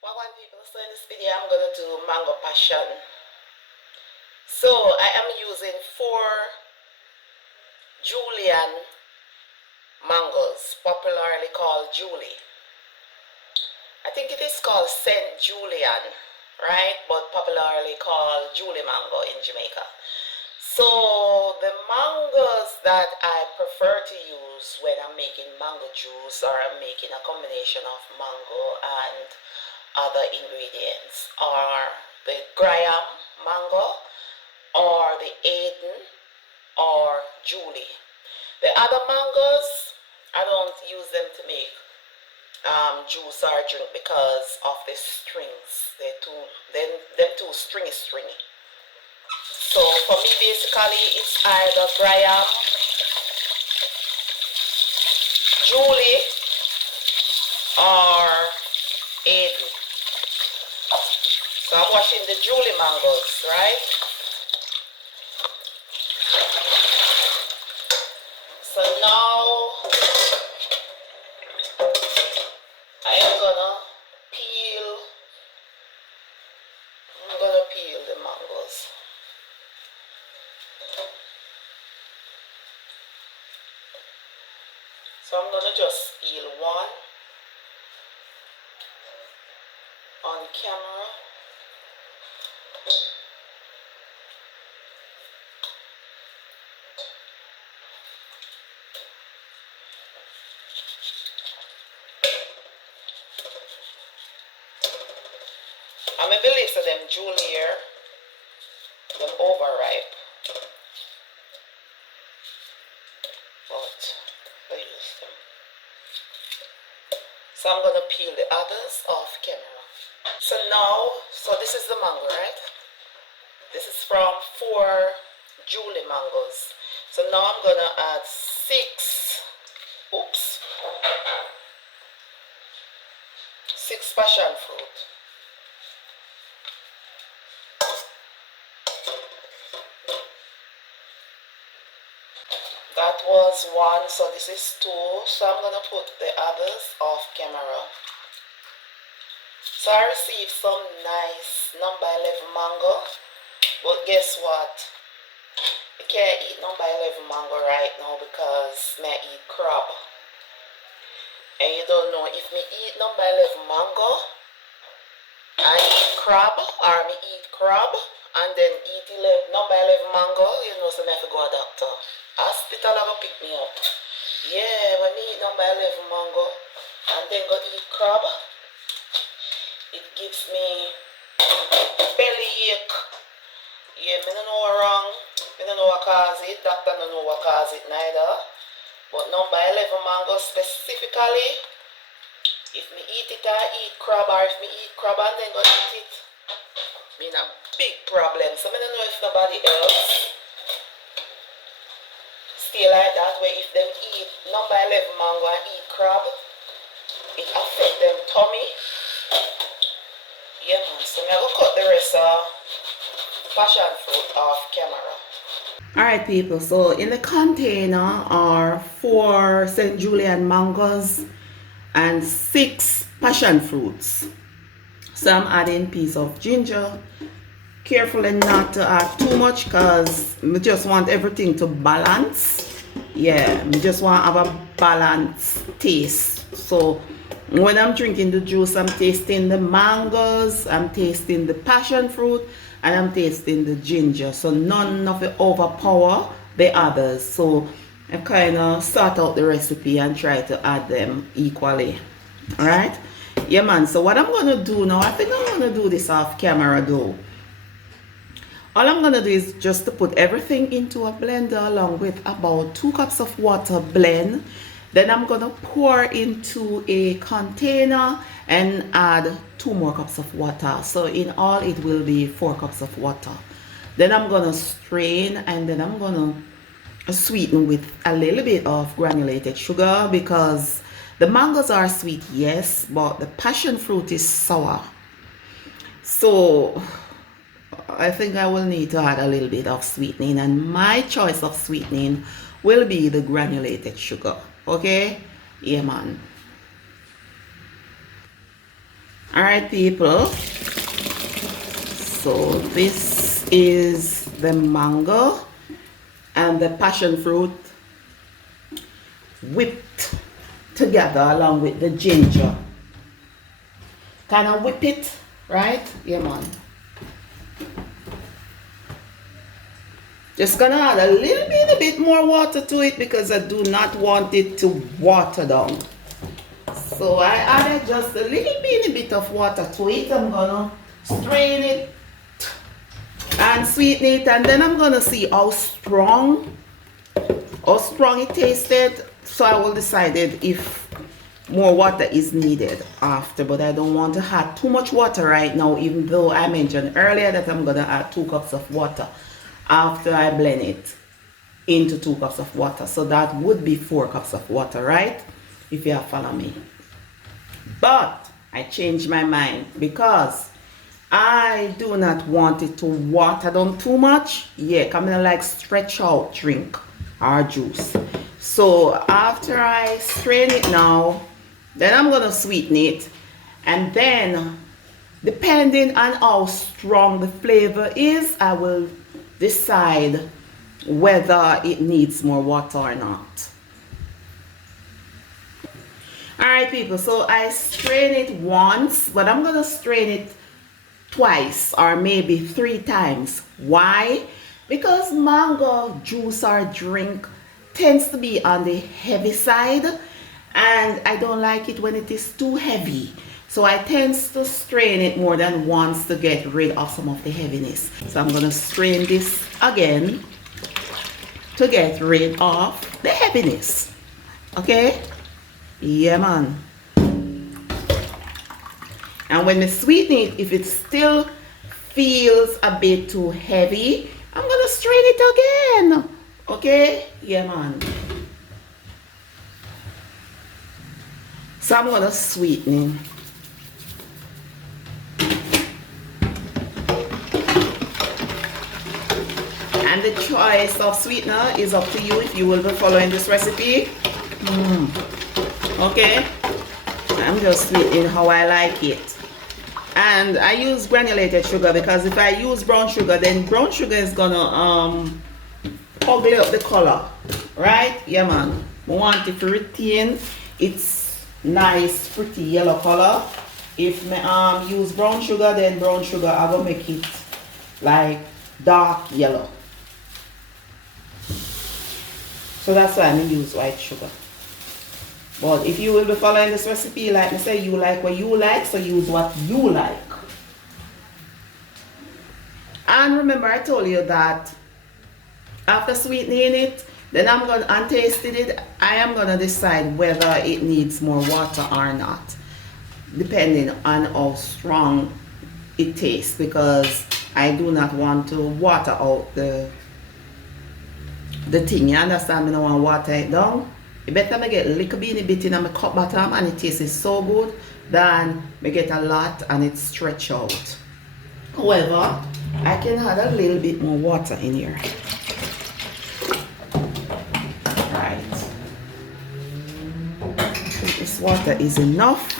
Wagwan people, so in this video I'm going to do mango passion. So I am using 4 Julian mangoes, popularly called Julie. I think it is called Saint Julian, right? But popularly called Julie mango in Jamaica. So the mangoes that I prefer to use when I'm making mango juice or I'm making a combination of mango and other ingredients are the Graham mango or the Aden or Julie. The other mangoes, I don't use them to make juice or drink because of the strings. Them too stringy. So for me basically it's either Graham, Julie or Aden. So I'm washing the Julie mangoes, right? So now I am gonna peel the mangoes. So I'm gonna just peel one on camera. I may believe so them Julier, them overripe. But I use them. So I'm gonna peel the others off camera. So this is the mango, right? This is from 4 Julie mangoes. So now I'm gonna add 6 passion fruit. That was 1, so this is 2. So I'm gonna put the others off camera. So I received some nice number 11 mango, but guess what? I can't eat number 11 mango right now because I eat crab. And you don't know if me eat number 11 mango, I eat crab, or me eat crab and then eat number 11 mango, you know, so I have to go to a doctor. Hospital are gonna pick me up. Yeah, when me eat number 11 mango and then go eat crab, it gives me belly ache. Yeah, I don't know what wrong. I don't know what cause it. Doctor don't know what cause it neither. But number 11 mango specifically, if me eat it, I eat crab, or if me eat crab and then go eat it, me in a big problem. So I don't know if nobody else stay like that, where if them eat number 11 mango and eat crab, it affect them tummy. Yeah man, so I'm going to cut the rest of passion fruit off camera. Alright people, so in the container are 4 St. Julian mangoes and 6 passion fruits. So I'm adding a piece of ginger. Carefully not to add too much because I just want everything to balance. Yeah, I just want to have a balanced taste. So when I'm drinking the juice, I'm tasting the mangoes, I'm tasting the passion fruit, and I'm tasting the ginger. So none of it overpower the others. So I kind of sort out the recipe and try to add them equally. Alright? Yeah man, so what I'm going to do now, I think I'm going to do this off camera though. All I'm going to do is just to put everything into a blender along with about 2 cups of water blend. Then I'm going to pour into a container and add 2 more cups of water. So in all it will be 4 cups of water. Then I'm going to strain and then I'm going to sweeten with a little bit of granulated sugar because the mangoes are sweet, yes, but the passion fruit is sour. So I think I will need to add a little bit of sweetening, and my choice of sweetening will be the granulated sugar. Okay? Yeah man. All right, people. So this is the mango and the passion fruit whipped together along with the ginger. Kind of whip it, right? Yeah, man. Just gonna add a little bit more water to it because I do not want it to water down. So I added just a little bit of water to it. I'm gonna strain it and sweeten it, and then I'm gonna see how strong it tasted. So I will decide if more water is needed after, but I don't want to add too much water right now, even though I mentioned earlier that I'm gonna add 2 cups of water after I blend it into 2 cups of water. So that would be 4 cups of water, right? If you have followed me. But I changed my mind because I do not want it to water down too much. Yeah, come in like stretch out drink or juice. So after I strain it now, then I'm gonna sweeten it, and then depending on how strong the flavor is, I will decide whether it needs more water or not. All right, people, so I strain it once, but I'm gonna strain it twice or maybe 3 times. Why? Because mango juice or drink tends to be on the heavy side, and I don't like it when it is too heavy. So I tend to strain it more than once to get rid of some of the heaviness. So I'm gonna strain this again to get rid of the heaviness. Okay? Yeah, man. And when I sweeten it, if it still feels a bit too heavy, I'm gonna strain it again. Okay? Yeah, man. So I'm gonna sweeten it. And the choice of sweetener is up to you if you will be following this recipe. Okay? I'm just sweetening how I like it. And I use granulated sugar because if I use brown sugar, then brown sugar is gonna ugly up the color. Right? Yeah, man. I want it to retain its nice pretty yellow color. If I use brown sugar, then brown sugar I will make it like dark yellow. So that's why I use white sugar. But if you will be following this recipe, like I say, you like what you like, so use what you like. And remember, I told you that after sweetening it, then I'm gonna untasted it. I am gonna decide whether it needs more water or not, depending on how strong it tastes, because I do not want to water out the thing. You understand? I don't want to water it down. You better me get a little bit in my cup bottom and it tastes so good than me get a lot and it stretch out. However, I can add a little bit more water in here. Right. This water is enough.